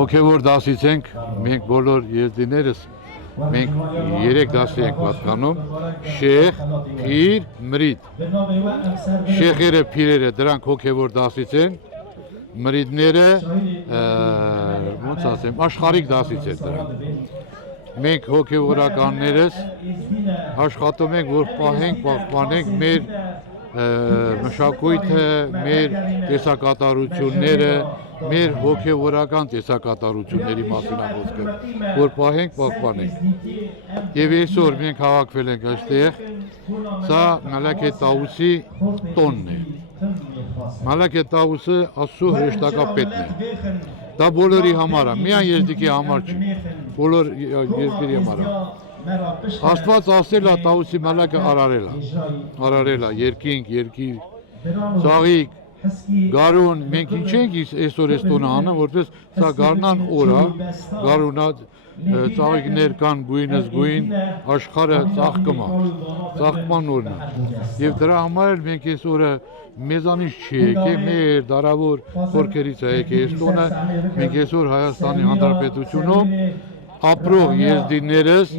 հոգևոր դասից ենք, մենք բոլոր եզդիներս, մենք 3 դասի ենք պատկանում, շեխ, փիր, մրիդ։ Շեխերը, փիրերը դրանք հոգևոր դասից են, մրիդները ոնց ասեմ, աշխարհիկ դասից են դրանք։ Մենք հոգևորականներս աշխատում ենք, որ պահենք, պահպանենք մեր մշակույթը, մեր տեսակատարությունները, մեր հոգևորական տեսակատարությունների մասին խոսքը, որ պահենք, պահպանենք։ Եվ այսօր մենք հավաքվել ենք այստեղ, սա Մալաք Տաուսի տոնն է։ Մալաք Տաուսը Աստծո հրեշտակապետն է։ Դա բոլորի համար է, միայն Եզդիկի համար չի, բոլոր Եզդերի համար է։ Աստված ասել է Տաուսի մալակը արարել է, երկինք, երկիր, ծաղիկ, գարուն, մենք ինչ ենք այսօր այս տոնը անում, որպես սա գարնան օր է, գարունա, ծաղիկներ կան գույնս գույն, աշխարհը ծաղկման օրն է։ Եվ դրա համար էլ մենք այս օրը մեզանից չի եկե, մեր դարավոր խորքերից է եկե այս տոնը, մենք այսօր Հայաստանի Հանրապետությունում ապրող եզդիներս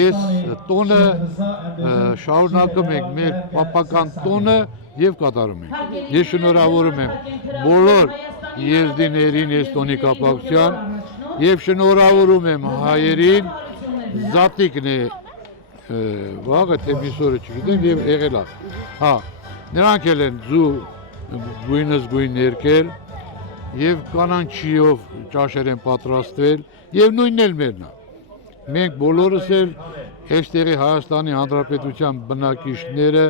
այս տոնը շարունակում ենք, մեր պապական տոնը և կատարում ենք։ Ես շնորհավորում եմ բոլոր եզդիներին այս տոնի կապակցության և շնորհավորում եմ հայերին, զատիկն է վաղը, թե միսօրը չգիտեմ և եղել է։ Նրանք էլ են գույնս գույն ներկել և կանանչիով ճաշեր են պատրաստվել և նույնն էլ մերն է։ Մենք բոլորս էլ այստեղի Հայաստանի Հանրապետության բնակիչները,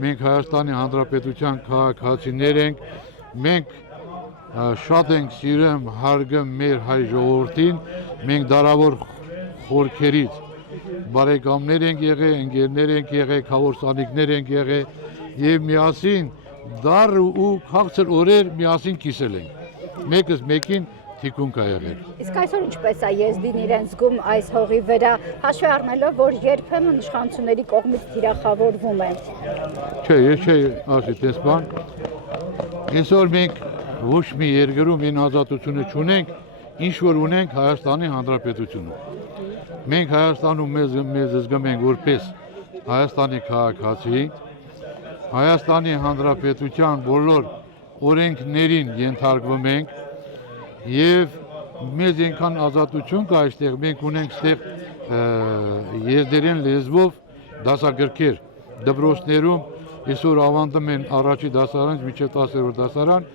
մենք Հայաստանի Հանրապետության քաղաքացիներ ենք, մենք շատ ենք սիրում, հարգում մեր հայ ժողովրդին, մենք դարավոր խորքերից բարեկամներ ենք եղել, ընկերներ ենք եղել, քաղաքացիներ ենք եղել և միասին դառ ու քաղցր օրեր միասին կիսել ենք, մեկս մեկին թիկունք է եղել։ Իսկ այսօր ինչպես է եզդին իրեն զգում այս հողի վրա, հաշվի առնելով, որ երբեմն իշխանությունների կողմից թիրախավորվում են։ Չէ, ես չէի ասի, տես բան, այսօր մենք ոչ մի երկրում այն ազատությունը չունենք, ինչ որ ունենք Հայաստանի Հանրապետությունում։ Մենք Հայաստանում մեզ զգում ենք որպես Հայաստանի քաղաքացի, Հայաստանի Հանրապետության բոլոր օրենքներին ենթարկվում ենք և մեզ այնքան ազատություն կա այստեղ, մենք ունենք այստեղ եզդերեն լեզվով դասագրքեր, դպրոցներում այսօր ավանդում են առաջի դասարանից մինչև 10-րդ դասարան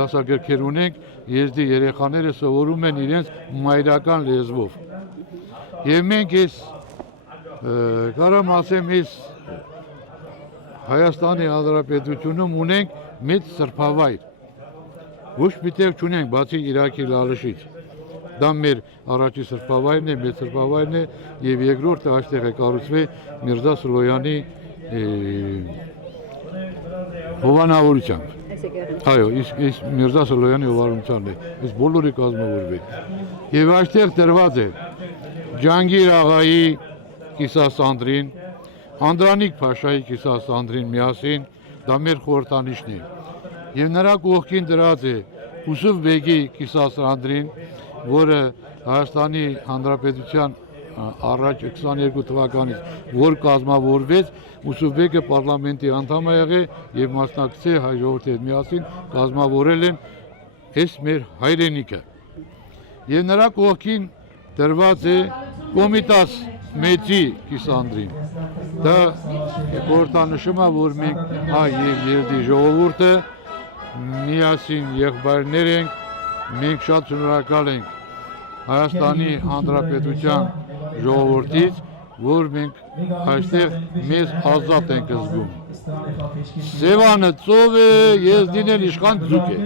դասագրքեր ունենք, եզդի երեխաները սովորում են իրենց մայրական լեզվով։ Եվ մենք կարամ ասեմ, Հայաստանի Հանրապետությունում ունենք մեծ սրբավայր, ոչ մի տեղ չունենք, բացի Իրաքի Լալիշից, դա մեր առաջի սրբավայրն է, մեծ սրբավայրն է և երկրորդը այստեղ է կառուցվել Միրզա Սլոյանի հովանավորությամբ։ Այո, իսկ Միրզա Սլոյանի հովանավորությունն է, իսկ բոլորը կազմավորվել։ Եվ այստեղ տրված է Ջանգիր աղայի կիսասանդրին, Անդրանիկ Փաշայի կիսասանդրին միասին, դա մեր խորհրդանիշն է։ Եվ նրա կողքին դրած է Ուսուֆ բեգի կիսասանդրին, որը Հայաստանի Հանրապետության առաջ 22 թվականից որ կազմավորվեց, Ուսուֆ բեգը պարլամենտի անդամ է եղել և մասնակցել հայ ժողովրդի հետ միասին կազմավորել են այս մեր հայրենիքը։ Եվ նրա կողքին դրված է Կոմիտաս մեծի կիսանդրին։ Դա խորհրդանշում է, որ մենք հայ և եզդի ժողովուրդը միասին եղբայրներ ենք, մենք շատ շնորհակալ ենք Հայաստանի Հանրապետության ժողովրդից, որ մենք այստեղ մեզ ազատ ենք զգում։ Սևանը ծով է, եզդին էլ իշխան ձուկ է։